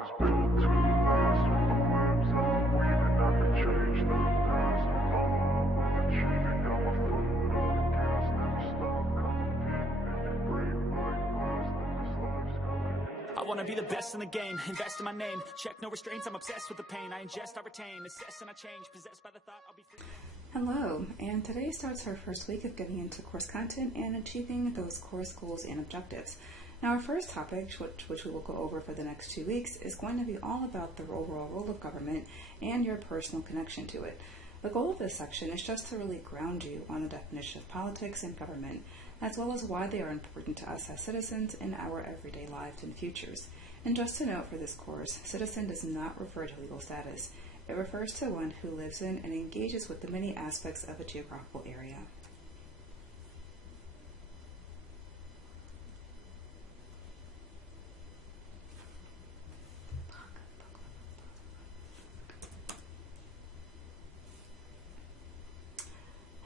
was built to last with the limbs and the breathing. I could change the past. I'm all achieving. Got my foot on the gas, never stop competing. If you break my glass, then this life's gonna I wanna be the best in the game, invest in my name. Check no restraints, I'm obsessed with the pain. I ingest, I retain, assess and I change. Possessed by the thought I'll be free. Hello, and today starts our first week of getting into course content and achieving those course goals and objectives. Now, our first topic, which we will go over for the next 2 weeks, is going to be all about the overall role of government and your personal connection to it. The goal of this section is just to really ground you on the definition of politics and government, as well as why they are important to us as citizens in our everyday lives and futures. And just to note for this course, citizen does not refer to legal status. It refers to one who lives in and engages with the many aspects of a geographical area.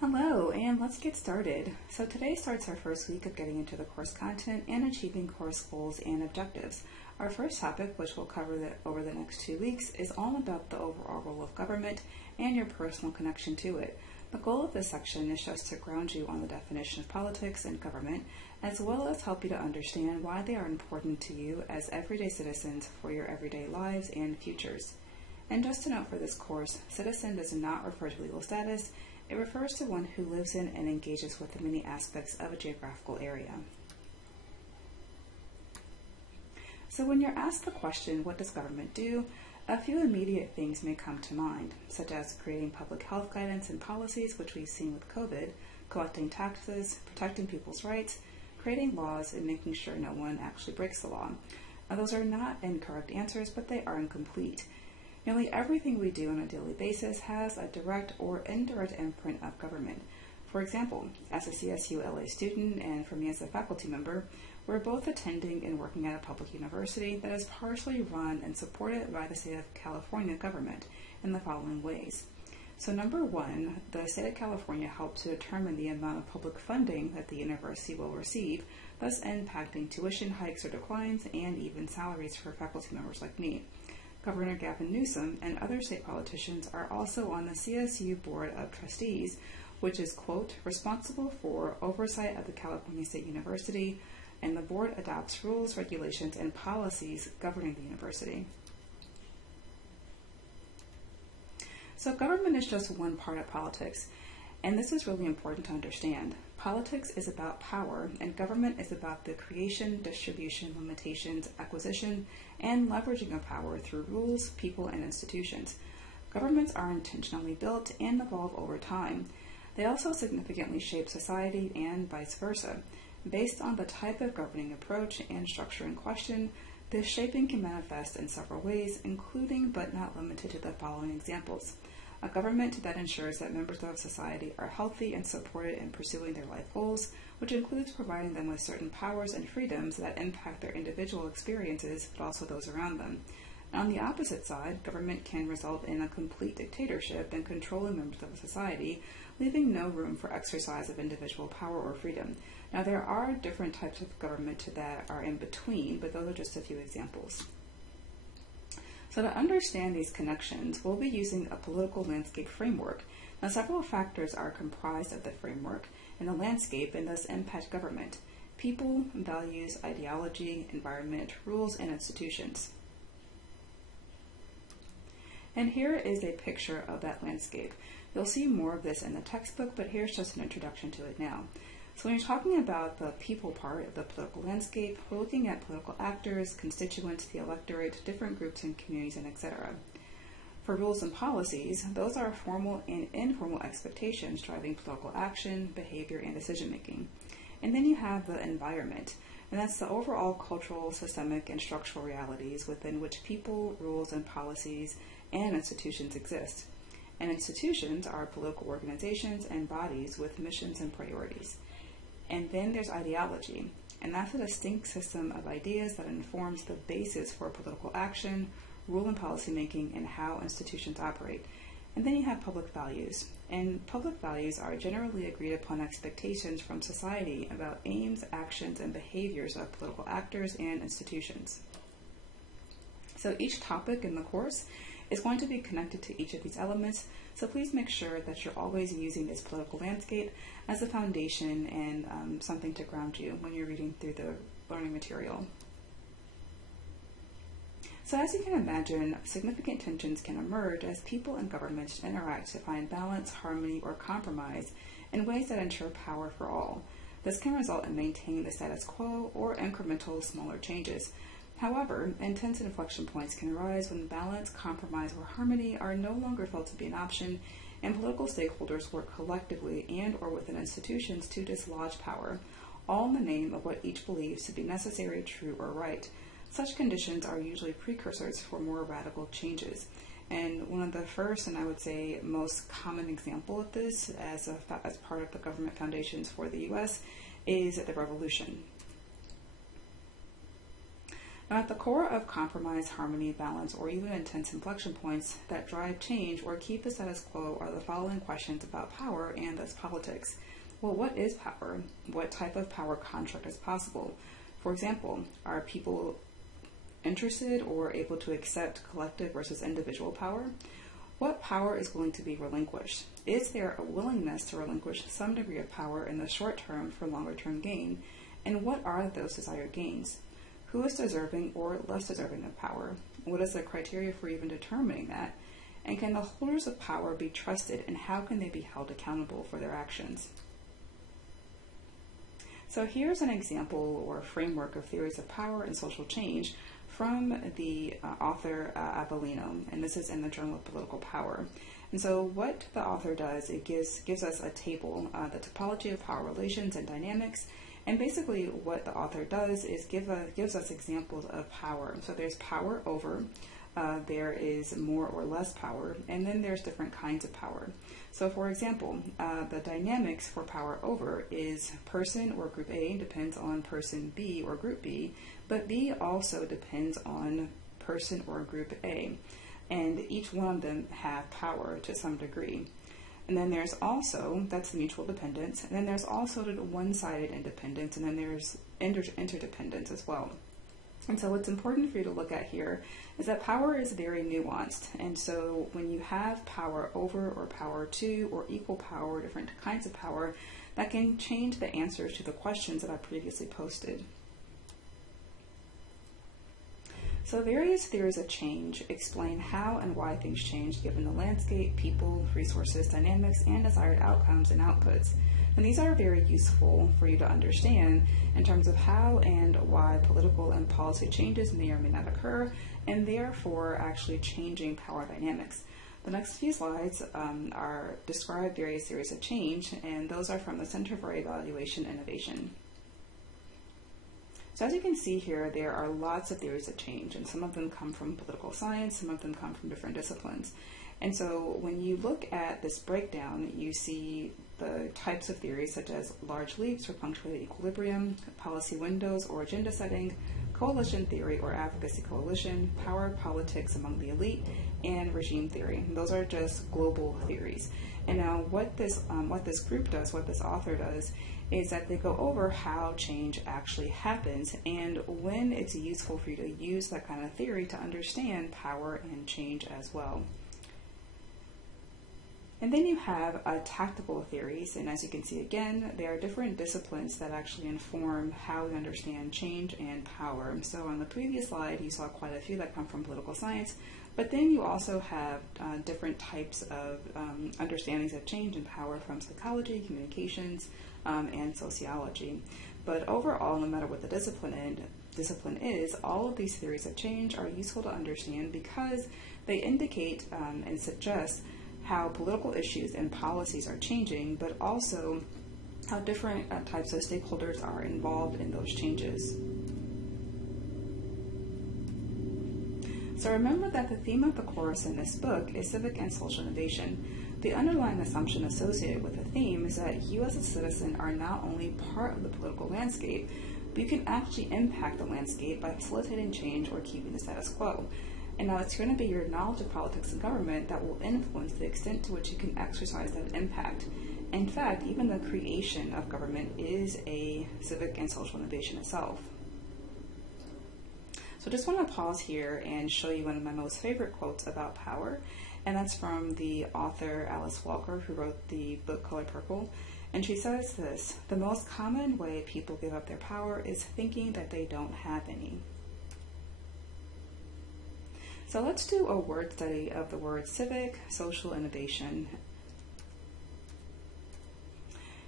Hello, and let's get started. So today starts our first week of getting into the course content and achieving course goals and objectives. Our first topic, which we'll cover over the next 2 weeks, is all about the overall role of government and your personal connection to it. The goal of this section is just to ground you on the definition of politics and government, as well as help you to understand why they are important to you as everyday citizens for your everyday lives and futures. And just to note for this course, citizen does not refer to legal status. It refers to one who lives in and engages with the many aspects of a geographical area. So when you're asked the question, what does government do? A few immediate things may come to mind, such as creating public health guidance and policies, which we've seen with COVID, collecting taxes, protecting people's rights, creating laws, and making sure no one actually breaks the law. Now, those are not incorrect answers, but they are incomplete. Nearly everything we do on a daily basis has a direct or indirect imprint of government. For example, as a CSU LA student and for me as a faculty member, we're both attending and working at a public university that is partially run and supported by the state of California government in the following ways. So number one, the state of California helped to determine the amount of public funding that the university will receive, thus impacting tuition hikes or declines and even salaries for faculty members like me. Governor Gavin Newsom and other state politicians are also on the CSU Board of Trustees, which is, quote, responsible for oversight of the California State University, and the board adopts rules, regulations, and policies governing the university. So government is just one part of politics, and this is really important to understand. Politics is about power, and government is about the creation, distribution, limitations, acquisition, and leveraging of power through rules, people, and institutions. Governments are intentionally built and evolve over time. They also significantly shape society and vice versa. Based on the type of governing approach and structure in question, this shaping can manifest in several ways, including but not limited to the following examples. A government that ensures that members of society are healthy and supported in pursuing their life goals, which includes providing them with certain powers and freedoms that impact their individual experiences, but also those around them. And on the opposite side, government can result in a complete dictatorship and controlling members of society, leaving no room for exercise of individual power or freedom. Now, there are different types of government that are in between, but those are just a few examples. So to understand these connections, we'll be using a political landscape framework. Now, several factors are comprised of the framework and the landscape and thus impact government: people, values, ideology, environment, rules, and institutions. And here is a picture of that landscape. You'll see more of this in the textbook, but here's just an introduction to it now. So when you're talking about the people part of the political landscape, we're looking at political actors, constituents, the electorate, different groups and communities, and etc. For rules and policies, those are formal and informal expectations driving political action, behavior, and decision making. And then you have the environment, and that's the overall cultural, systemic, and structural realities within which people, rules, and policies and institutions exist. And institutions are political organizations and bodies with missions and priorities. And then there's ideology, and that's a distinct system of ideas that informs the basis for political action, rule and policy making, and how institutions operate. And then you have public values, and public values are generally agreed upon expectations from society about aims, actions, and behaviors of political actors and institutions. So each topic in the course is going to be connected to each of these elements, so please make sure that you're always using this political landscape as a foundation and something to ground you when you're reading through the learning material. So as you can imagine, significant tensions can emerge as people and governments interact to find balance, harmony, or compromise in ways that ensure power for all. This can result in maintaining the status quo or incremental, smaller changes. However, intense inflection points can arise when balance, compromise, or harmony are no longer felt to be an option, and political stakeholders work collectively and or within institutions to dislodge power, all in the name of what each believes to be necessary, true, or right. Such conditions are usually precursors for more radical changes. And one of the first, and I would say most common example of this as part of the government foundations for the U.S. is the revolution. Now, at the core of compromise, harmony, balance, or even intense inflection points that drive change or keep the status quo are the following questions about power and thus politics. Well, what is power? What type of power contract is possible? For example, are people interested or able to accept collective versus individual power? What power is willing to be relinquished? Is there a willingness to relinquish some degree of power in the short term for longer term gain? And what are those desired gains? Who is deserving or less deserving of power? What is the criteria for even determining that? And can the holders of power be trusted, and how can they be held accountable for their actions? So here's an example or framework of theories of power and social change from the author Avellino, and this is in the Journal of Political Power. And so what the author does, it gives us a table, the topology of power relations and dynamics. And basically what the author does is gives us examples of power. So there's power over, there is more or less power, and then there's different kinds of power. So for example, the dynamics for power over is person or group A depends on person B or group B, but B also depends on person or group A. And each one of them have power to some degree. And then there's also, that's the mutual dependence, and then there's also the one-sided independence, and then there's interdependence as well. And so what's important for you to look at here is that power is very nuanced. And so when you have power over or power to or equal power, different kinds of power, that can change the answers to the questions that I previously posted. So various theories of change explain how and why things change given the landscape, people, resources, dynamics, and desired outcomes and outputs. And these are very useful for you to understand in terms of how and why political and policy changes may or may not occur, and therefore actually changing power dynamics. The next few slides describe various theories of change, and those are from the Center for Evaluation Innovation. So as you can see here, there are lots of theories of change, and some of them come from political science, some of them come from different disciplines. And so when you look at this breakdown, you see the types of theories such as large leaps or punctuated equilibrium, policy windows or agenda setting, coalition theory or advocacy coalition, power politics among the elite, and regime theory. And those are just global theories. And now what this group does, what this author does, is that they go over how change actually happens and when it's useful for you to use that kind of theory to understand power and change as well. And then you have tactical theories, and as you can see again, there are different disciplines that actually inform how we understand change and power. So on the previous slide, you saw quite a few that come from political science, but then you also have different types of understandings of change and power from psychology, communications, and sociology. But overall, no matter what the discipline is, all of these theories of change are useful to understand because they indicate and suggest how political issues and policies are changing, but also how different types of stakeholders are involved in those changes. So remember that the theme of the course in this book is civic and social innovation. The underlying assumption associated with the theme is that you as a citizen are not only part of the political landscape, but you can actually impact the landscape by facilitating change or keeping the status quo. And now it's going to be your knowledge of politics and government that will influence the extent to which you can exercise that impact. In fact, even the creation of government is a civic and social innovation itself. So just want to pause here and show you one of my most favorite quotes about power, and that's from the author Alice Walker, who wrote the book Color Purple. And she says this: "The most common way people give up their power is thinking that they don't have any." So let's do a word study of the word civic, social innovation.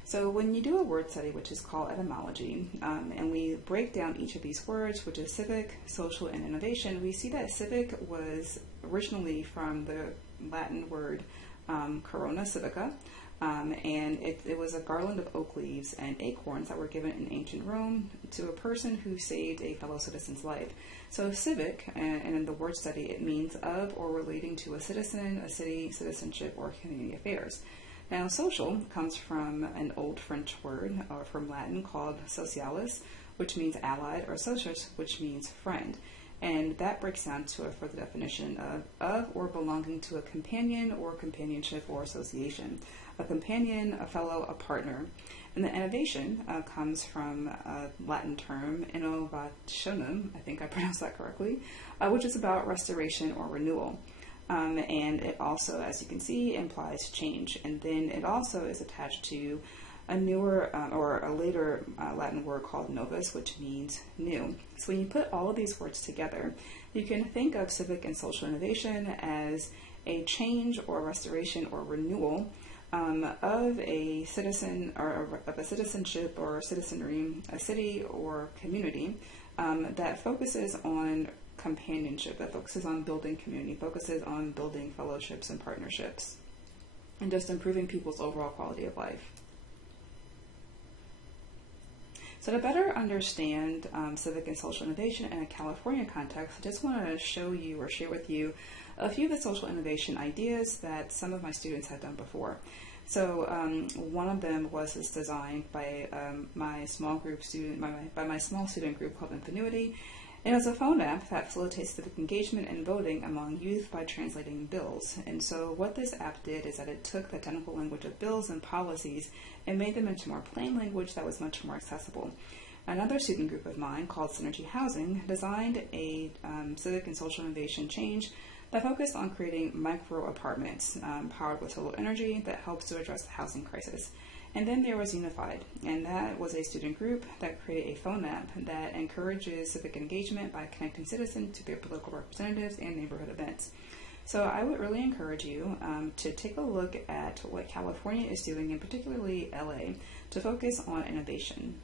So when you do a word study, which is called etymology, and we break down each of these words, which is civic, social, and innovation, we see that civic was originally from the Latin word corona civica, and it was a garland of oak leaves and acorns that were given in ancient Rome to a person who saved a fellow citizen's life. So civic, and in the word study, it means of or relating to a citizen, a city, citizenship, or community affairs. Now, social comes from an old French word, or from Latin, called socialis, which means allied, or socius, which means friend. And that breaks down to a further definition of or belonging to a companion or companionship or association. A companion, a fellow, a partner. And the innovation comes from a Latin term, innovationem, I think I pronounced that correctly, which is about restoration or renewal. And it also, as you can see, implies change. And then it also is attached to a newer or a later Latin word called novus, which means new. So when you put all of these words together, you can think of civic and social innovation as a change or restoration or renewal of a citizen or of a citizenship or citizenry, a city or community that focuses on companionship, that focuses on building community, focuses on building fellowships and partnerships, and just improving people's overall quality of life. So to better understand civic and social innovation in a California context, I just want to show you or share with you a few of the social innovation ideas that some of my students had done before. So one of them was this design by my small student group called Infinuity. And it's a phone app that facilitates civic engagement and voting among youth by translating bills. And so what this app did is that it took the technical language of bills and policies and made them into more plain language that was much more accessible. Another student group of mine called Synergy Housing designed a civic and social innovation change that focused on creating micro apartments powered with solar energy that helps to address the housing crisis. And then there was Unified, and that was a student group that created a phone app that encourages civic engagement by connecting citizens to their political representatives and neighborhood events. So I would really encourage you to take a look at what California is doing, and particularly LA, to focus on innovation.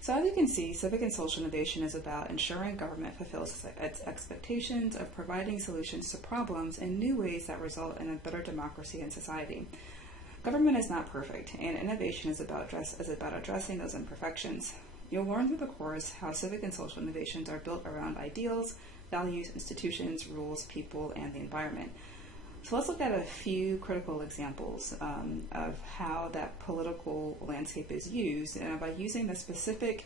So as you can see, civic and social innovation is about ensuring government fulfills its expectations of providing solutions to problems in new ways that result in a better democracy and society. Government is not perfect, and innovation is about addressing those imperfections. You'll learn through the course how civic and social innovations are built around ideals, values, institutions, rules, people, and the environment. So let's look at a few critical examples of how that political landscape is used by using the specific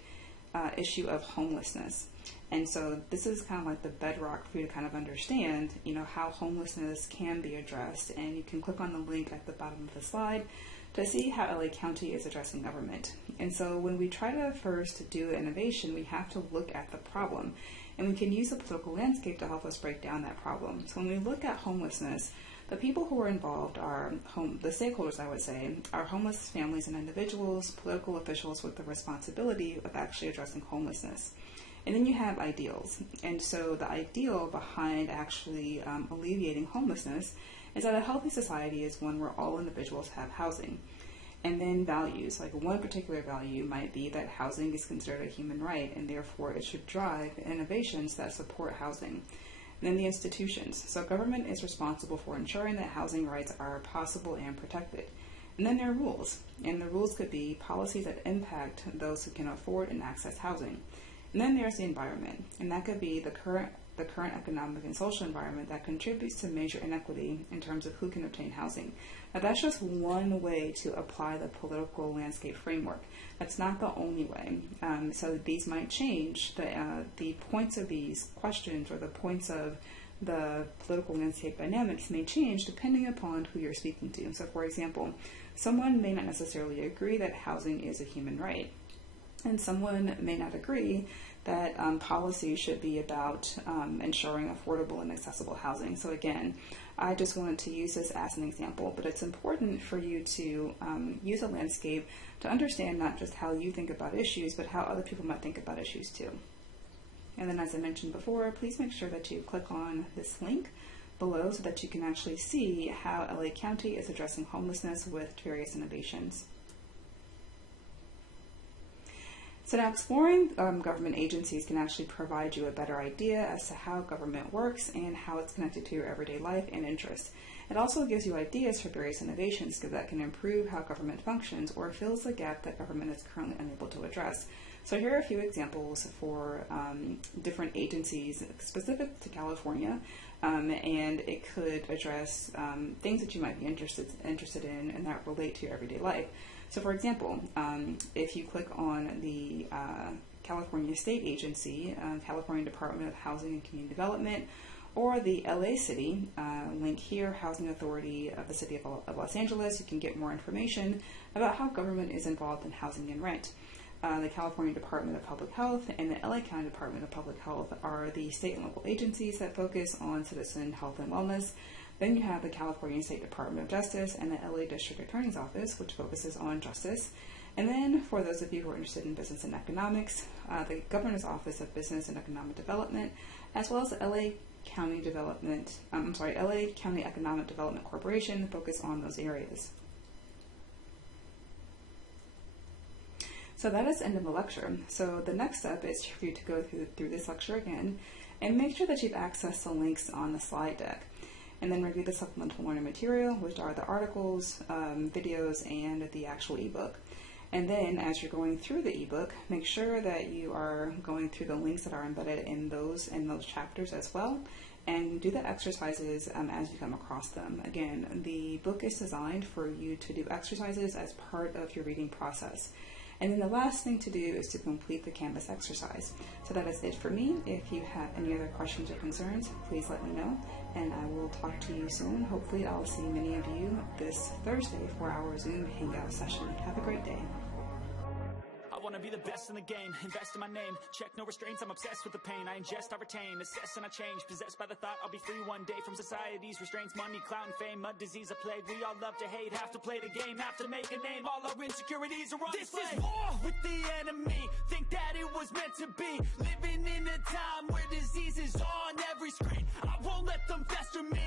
issue of homelessness. And so this is kind of like the bedrock for you to kind of understand, how homelessness can be addressed. And you can click on the link at the bottom of the slide to see how LA County is addressing government. And so when we try to first do innovation, we have to look at the problem. And we can use the political landscape to help us break down that problem. So when we look at homelessness, the people who are involved are the stakeholders, I would say, are homeless families and individuals, political officials with the responsibility of actually addressing homelessness. And then you have ideals. And so the ideal behind actually alleviating homelessness is that a healthy society is one where all individuals have housing. And then values, like one particular value might be that housing is considered a human right, and therefore it should drive innovations that support housing. And then the institutions. So government is responsible for ensuring that housing rights are possible and protected. And then there are rules. And the rules could be policies that impact those who can afford and access housing. And then there's the environment. And that could be the current economic and social environment that contributes to major inequity in terms of who can obtain housing. Now that's just one way to apply the political landscape framework. That's not the only way. So these might change. The points of these questions or the points of the political landscape dynamics may change depending upon who you're speaking to. So for example, someone may not necessarily agree that housing is a human right. And someone may not agree that policy should be about ensuring affordable and accessible housing. So again, I just wanted to use this as an example, but it's important for you to use a landscape to understand not just how you think about issues, but how other people might think about issues too. And then, as I mentioned before, please make sure that you click on this link below so that you can actually see how LA County is addressing homelessness with various innovations. So now exploring government agencies can actually provide you a better idea as to how government works and how it's connected to your everyday life and interests. It also gives you ideas for various innovations that can improve how government functions or fills the gap that government is currently unable to address. So here are a few examples for different agencies specific to California, and it could address things that you might be interested in and that relate to your everyday life. So for example, if you click on the California State Agency, California Department of Housing and Community Development, or the LA City, link here, Housing Authority of the City of Los Angeles, you can get more information about how government is involved in housing and rent. The California Department of Public Health and the LA County Department of Public Health are the state and local agencies that focus on citizen health and wellness. Then you have the California State Department of Justice and the LA District Attorney's Office, which focuses on justice. And then for those of you who are interested in business and economics, the Governor's Office of Business and Economic Development, as well as the LA County Economic Development Corporation focus on those areas. So that is the end of the lecture. So the next step is for you to go through this lecture again and make sure that you've accessed the links on the slide deck. And then review the supplemental learning material, which are the articles, videos, and the actual ebook. And then as you're going through the ebook, make sure that you are going through the links that are embedded in those chapters as well, and do the exercises as you come across them. Again, the book is designed for you to do exercises as part of your reading process. And then the last thing to do is to complete the Canvas exercise. So that is it for me. If you have any other questions or concerns, please let me know, and I will talk to you soon. Hopefully I'll see many of you this Thursday for our Zoom Hangout session. Have a great day. I wanna be the best in the game, invest in my name, check no restraints, I'm obsessed with the pain, I ingest, I retain, assess and I change, possessed by the thought I'll be free one day from society's restraints, money, clout and fame, mud, disease, a plague, we all love to hate, have to play the game, have to make a name, all our insecurities are on display. This is war with the enemy, think that it was meant to be, living in a time where disease is on every screen, I won't let them fester me,